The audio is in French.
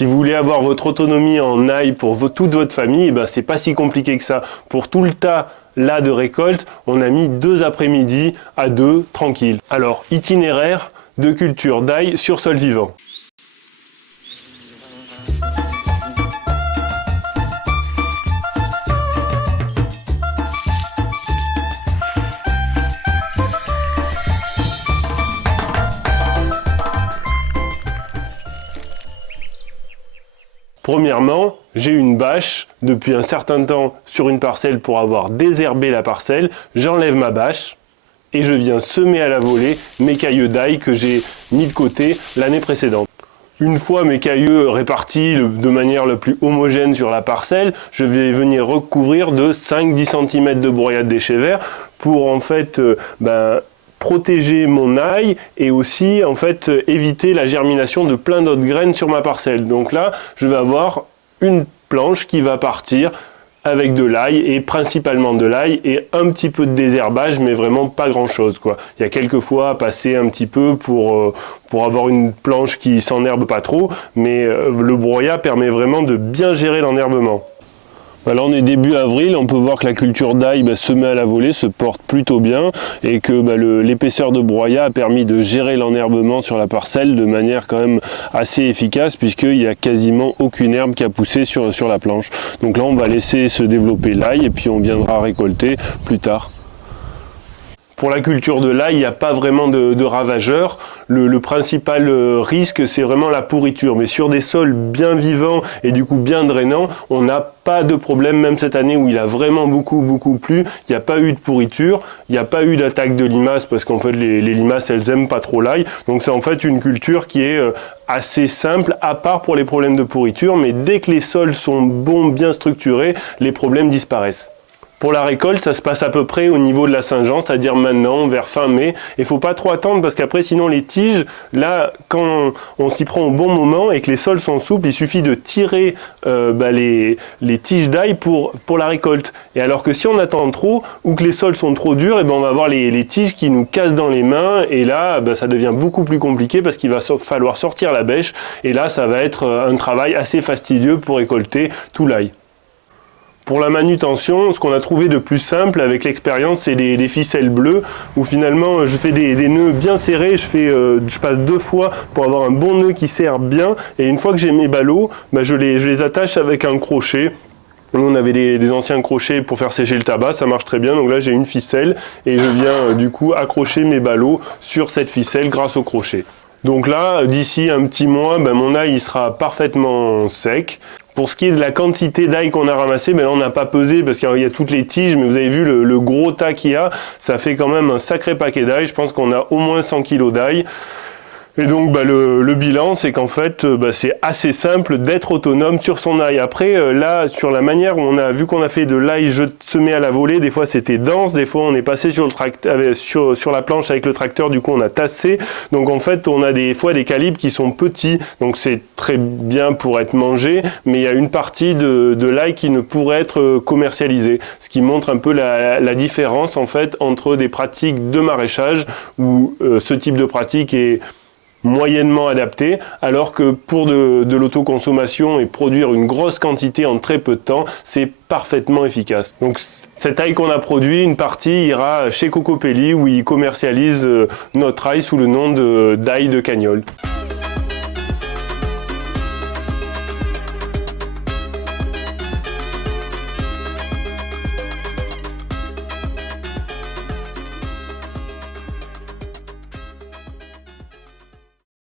Si vous voulez avoir votre autonomie en ail pour toute votre famille, eh ben, c'est pas si compliqué que ça. Pour tout le tas là de récolte, on a mis 2 après-midi à 2, tranquille. Alors, itinéraire de culture d'ail sur sol vivant. Premièrement, j'ai une bâche depuis un certain temps sur une parcelle pour avoir désherbé la parcelle. J'enlève ma bâche et je viens semer à la volée mes cailleux d'ail que j'ai mis de côté l'année précédente. Une fois mes cailleux répartis de manière la plus homogène sur la parcelle, je vais venir recouvrir de 5-10 cm de broyat de déchets verts pour en fait protéger mon ail et aussi en fait éviter la germination de plein d'autres graines sur ma parcelle. Donc là, je vais avoir une planche qui va partir avec de l'ail et principalement de l'ail et un petit peu de désherbage, mais vraiment pas grand chose quoi. Il y a quelques fois à passer un petit peu pour avoir une planche qui s'enherbe pas trop, mais le broyat permet vraiment de bien gérer l'enherbement. Là on est début avril, on peut voir que la culture d'ail semée à la volée se porte plutôt bien et que l'épaisseur de broyat a permis de gérer l'enherbement sur la parcelle de manière quand même assez efficace puisqu'il n'y a quasiment aucune herbe qui a poussé sur la planche. Donc là on va laisser se développer l'ail et puis on viendra récolter plus tard. Pour la culture de l'ail, il n'y a pas vraiment de ravageurs. Le principal risque, c'est vraiment la pourriture. Mais sur des sols bien vivants et du coup bien drainants, on n'a pas de problème, même cette année où il a vraiment beaucoup plu. Il n'y a pas eu de pourriture, il n'y a pas eu d'attaque de limaces parce qu'en fait les limaces, elles aiment pas trop l'ail. Donc c'est en fait une culture qui est assez simple, à part pour les problèmes de pourriture. Mais dès que les sols sont bons, bien structurés, les problèmes disparaissent. Pour la récolte, ça se passe à peu près au niveau de la Saint-Jean, c'est-à-dire maintenant, vers fin mai. Il ne faut pas trop attendre parce qu'après, sinon les tiges, là, quand on s'y prend au bon moment et que les sols sont souples, il suffit de tirer les tiges d'ail pour la récolte. Et alors que si on attend trop ou que les sols sont trop durs, on va avoir les tiges qui nous cassent dans les mains et là, ça devient beaucoup plus compliqué parce qu'il va falloir sortir la bêche et là, ça va être un travail assez fastidieux pour récolter tout l'ail. Pour la manutention, ce qu'on a trouvé de plus simple avec l'expérience, c'est les ficelles bleues où finalement je fais des nœuds bien serrés, je passe 2 fois pour avoir un bon nœud qui serre bien et une fois que j'ai mes ballots, je les attache avec un crochet. Nous on avait des anciens crochets pour faire sécher le tabac, ça marche très bien, donc là j'ai une ficelle et je viens du coup accrocher mes ballots sur cette ficelle grâce au crochet. Donc là, d'ici un petit mois, mon ail il sera parfaitement sec. Pour ce qui est de la quantité d'ail qu'on a ramassé, là on n'a pas pesé parce qu'il y a toutes les tiges, mais vous avez vu le gros tas qu'il y a, ça fait quand même un sacré paquet d'ail. Je pense qu'on a au moins 100 kg d'ail. Et donc le bilan, c'est qu'en fait, c'est assez simple d'être autonome sur son ail. Après, là, sur la manière où on a vu qu'on a fait de l'ail semé à la volée, des fois c'était dense, des fois on est passé sur la planche avec le tracteur, du coup on a tassé. Donc en fait, on a des fois des calibres qui sont petits, donc c'est très bien pour être mangé, mais il y a une partie de l'ail qui ne pourrait être commercialisée. Ce qui montre un peu la différence en fait entre des pratiques de maraîchage où ce type de pratique est moyennement adapté, alors que pour de l'autoconsommation et produire une grosse quantité en très peu de temps, c'est parfaitement efficace. Donc cette ail qu'on a produit, une partie ira chez Cocopelli où ils commercialisent notre ail sous le nom d'ail de Cagnole.